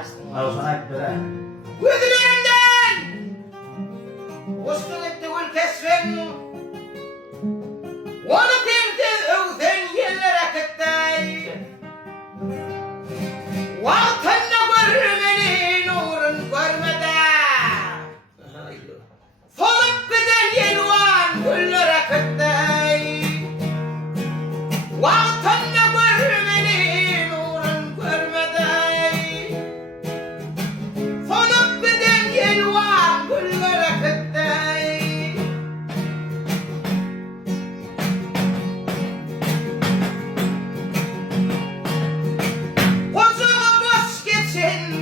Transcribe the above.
açtın. Al sana hep böyle. Gözlerimden uçtu gitti gül kesrin. Onu tez övden yerlere kıttay. Vatanla görmeli nurun görmeden. Solup giden yelvan güllere kıttay. Vatanla görmeli nurun görmeden. Solup giden yelvan güllere kıttay. Kocağı boş geçen